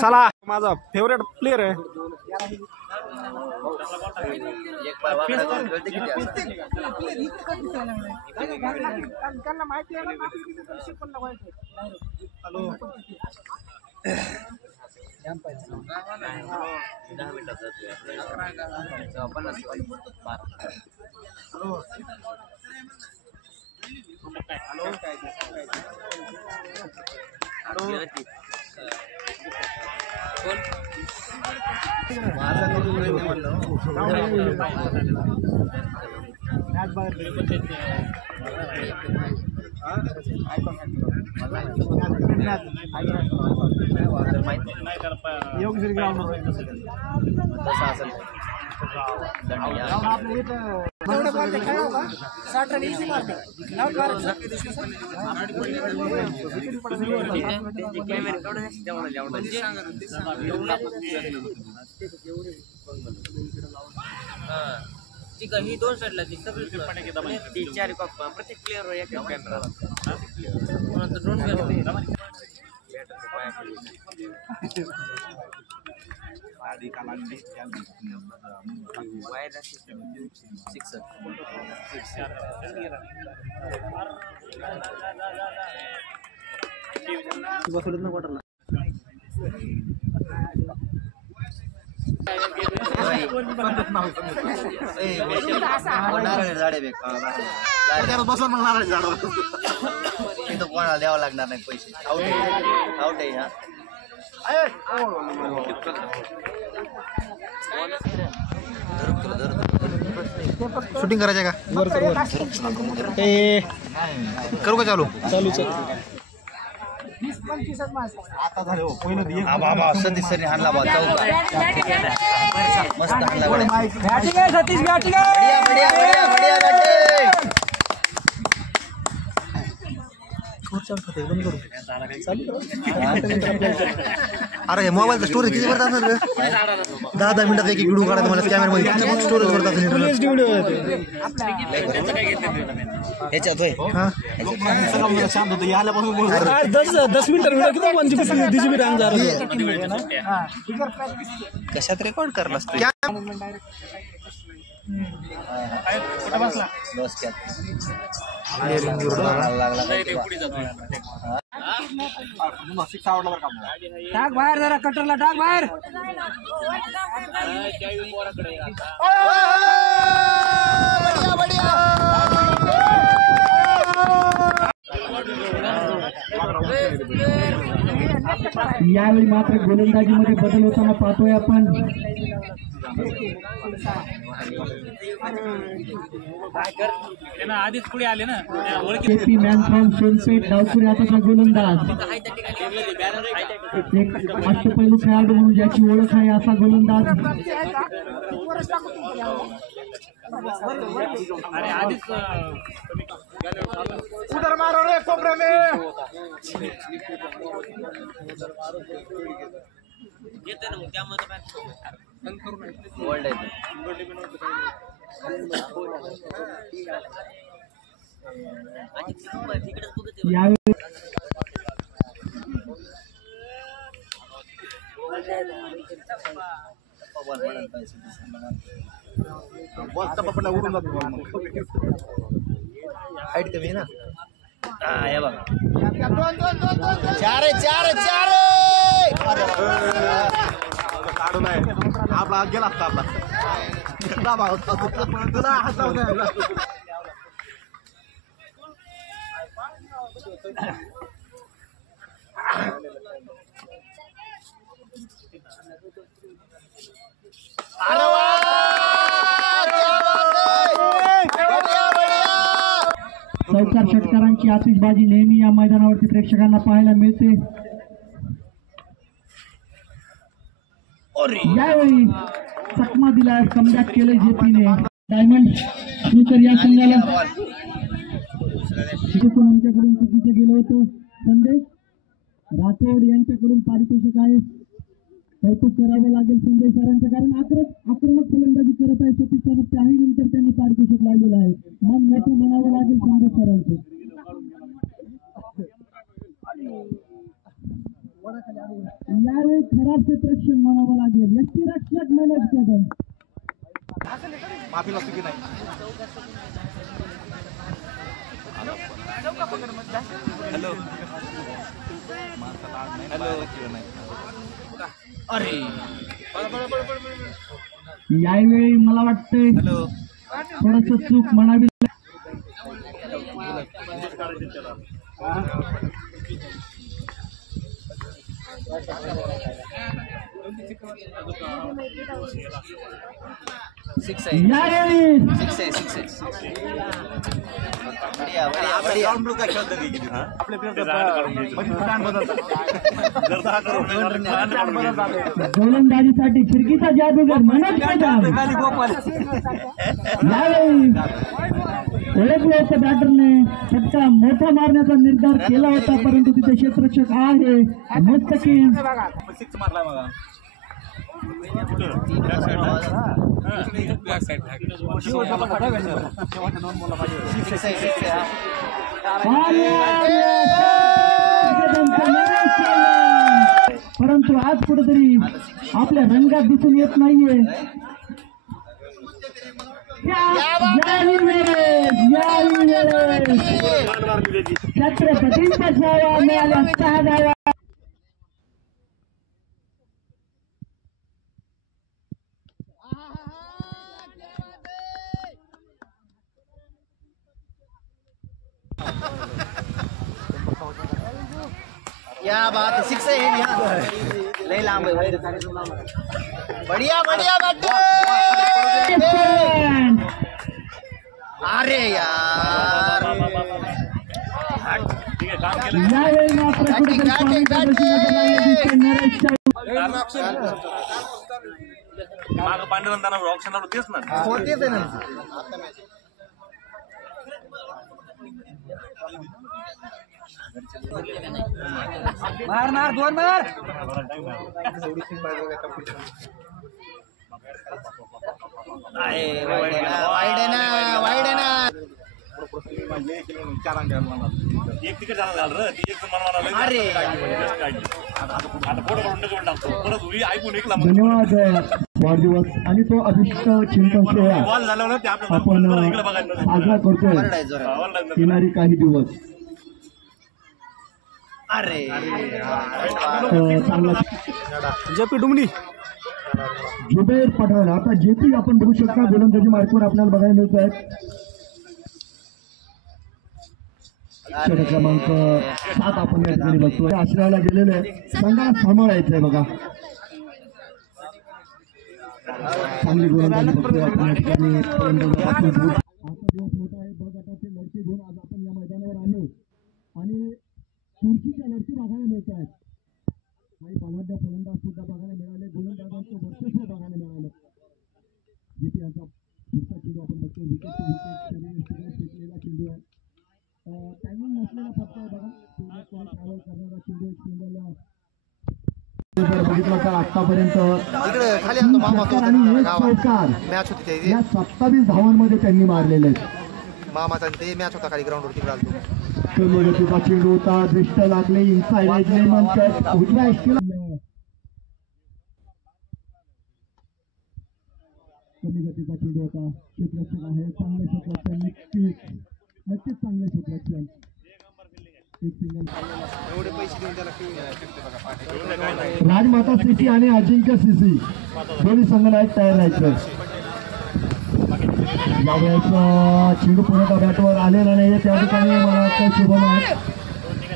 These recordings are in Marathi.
चला माझा फेवरेट प्लेयर आहे. ठीक आहे. ही दोन साईडला ती सगळी चार प्रत्येक प्लेअर एक कॅमेरा ड्रोन बसून नारळ झाड तो कोणाला द्यावं लागणार नाही पैसे. आउट आहे हा. शूटिंग करायचं का? करू का चालू? आता झाले हो. सतीश सरने हाणला बा चौका. मस्त हाणला. सतीश बॅटिंग अरे मोबाईलचा स्टोरेज किती भरत असेल? 10 मिनिटात एक व्हिडिओ काढायचा मला कॅमेरामध्ये किती स्टोरेज भरत असेल? ह्याच्यात होय. शांत होतं आल्यापासून 10 मिनिटं कशात रेकॉर्ड करला असतो? टाक बाहेर, जरा कटरला टाक बाहेर. यावेळी मात्र गोलंदाजीमध्ये बदल होताना पाहतोय आपण. आधीच पुढे आले ना. केपी मॅन फ्रॉम सोनपेठ डावखुरी हाताचा गोलंदाज. एक अष्टपैलू खेळाडू म्हणून ज्याची ओळख आहे असा गोलंदाज. अरे आधीच उधर मारो रे कोपरे में. येते ना मग त्यामध्ये हाईट कमी ना. हे बघा 4 काढून आहे आपला गेला असता आपला. तुला हात लावून चौकार षटकारांची आतिषबाजी नेहमी या मैदानावरती प्रेक्षकांना पाहायला मिळते. यावेळी चकमा दिला, कमबॅक केले जेपीने. डायमंड स्नूकर या संघाला चुकून आमच्याकडून चुकीचं गेलं होतं. संदेश राठोड यांच्याकडून पारितोषिक आहे, कौतुक करावं लागेल संदेश सरांचं, कारण आक्रमक फलंदाजी करत आहे सतीश सर, त्याही नंतर त्यांनी पारितोषिक लावलेलं आहे. मन मोठं म्हणावं लागेल संदेश सरांचं. यावेळी खराब क्षेत्ररक्षण म्हणावं लागेल. यष्टीरक्षक मनोज कदम. माफी नसतो की नाही. हॅलो अरे यावेळी मला वाटतंय थोडस चूक म्हणावी. यावेळी गोलंदाजीसाठी खिडकीचा जादूगर मनोज कदम. यावेळी ओळखलं होतं बॅटरने, फटका मोठा मारण्याचा निर्धार केला होता, परंतु तिथे क्षेत्ररक्षक आहे मुस्तकीम. परंतु आज कुठेतरी आपल्या रंगात दिसून येत नाहीये. छत्रपतींच्या धावा मिळाल्या 6 धावा. क्या बात है, 6 है यहाँ ले लाम है भाई. बढ़िया बढ़िया बैठो. अरे यार यावेळी मात्र कुठेतरी पांडुरंगाना ऑप्शनला तेच ना होतेच आहे ना. मार 2 मार. वाईड आहे ना. एक तिकीट झालं रे, ती एक मला अरे आता फोटो काढून टाकतो परत ऐकून ऐकला. धन्यवाद. वाढदिवस आणि तो अभिष्ट चिंतन सोहळा बॉल झालं ते आपण साजरा करतोय येणारी काही दिवस. अरे चांगला जेपी डुमणी जुबेर पठाण. आता जेपी आपण बघू शकता गोलंदाजी मार्कवर आपल्याला बघायला मिळत आहेत. षटक क्रमांक 7 आपण या ठिकाणी बघतोय. आश्रयाला गेलेले संघाला सांभाळायचंय बघा. चांगली गोलंदाजी बघतोय आपण या ठिकाणी. फलंदाजापासून दूर आता दिवस मोठा आहे. बघ गटाचे लढते घेऊन आज आपण या मैदानावर आलो आणि खुर्चीच्या लढती बघायला मिळत आहेत. काही बलाढ्य फलंदाज सुद्धा बघायला मिळाले, गोलंदाजांचं वर्चस्व बघायला मिळालं. जेपी यांचा पुढचा चेंडू आपण बघतो. विकेट टू विकेट शरीर फेकलेला चेंडू आहे. टायमिंग नसलेला फटका आहे बघा. ट्रॅव्हल करणारा चेंडू सिंगलला जर बघितलं तर आतापर्यंत इकडे खाली आणतो मामा षटकार आणि 1 चौकार मॅच होती त्याची. या 27 धावांमध्ये त्यांनी मारलेले आहेत. मामाचा ते मॅच होता खाली ग्राउंडवर तिकडे आलतो. कमी गतीचा चेंडू होता. दृष्ट लागले इनसाइड एजले म्हणतात उजव्या एष्टीला कमी गतीचा चेंडू होता. क्षेत्ररक्षण आहे चांगले क्षेत्ररक्षण. नक्कीच चांगले क्षेत्ररक्षण. एक सिंगल. एवढे पैसे देऊन त्याला राजमाता सीसी आणि अजिंक्य सीसी दोन्ही संघनायक तयार राहायचं. यावेळेस चेंडू पुन्हा बॅटवर आलेला नाही. त्या ठिकाणी मला वाटतं शुभम आहे.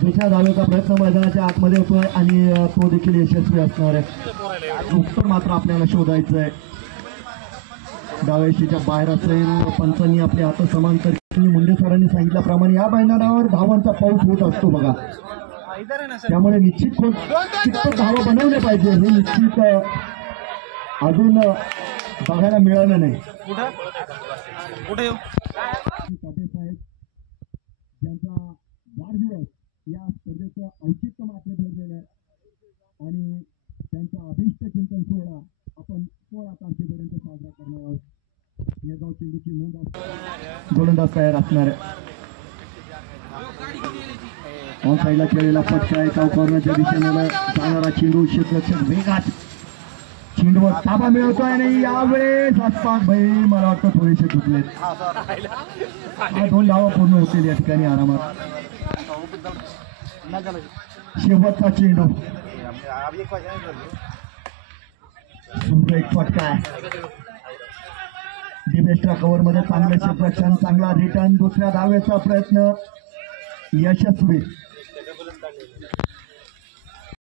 दुसऱ्या धावेचा प्रयत्न मैदानाच्या आतमध्ये होतोय आणि तो देखील यशस्वी असणार आहे. उत्तर मात्र आपल्याला शोधायचं आहे. डाव्याशीच्या बाहेर असेल. पंचांनी आपले हात समांतर. मुंडे सरांनी सांगितल्याप्रमाणे या मैदानावर धावांचा पाऊस होत असतो बघा. त्यामुळे निश्चित कितपत धावा बनवल्या पाहिजे हे निश्चित अजून बघायला मिळालं नाही. कुठे साहेब ज्यांचा वाढदिवस या स्पर्धेचं औचित्य मात्र ठरलेलं आहे आणि त्यांचा अभिष्ट चिंतन सोहळा आपण 16 तारखेपर्यंत साजरा करणार आहोत. येगाव चेंडूची नोंद गोलंदाज तयार असणार आहे. ऑन साईडला खेळलेला फटका आहे. कॉर्नरच्या दिशेने जाणारा चेंडू क्षेत्ररक्षक वेगात चेंडूवर ताबा मिळवतोय आणि यावेळेस आसपास भाई मला वाटतं थोडेसे तुटलेत. 2 धावा पूर्ण होतील या ठिकाणी आरामात. शेवटचा चेंडू सुंदर एक फटका आहे. डिफेस्ट्रा कव्हर मध्ये चांगले क्षेत्ररक्षण, चांगला रिटर्न, दुसऱ्या धावेचा प्रयत्न यशस्वी.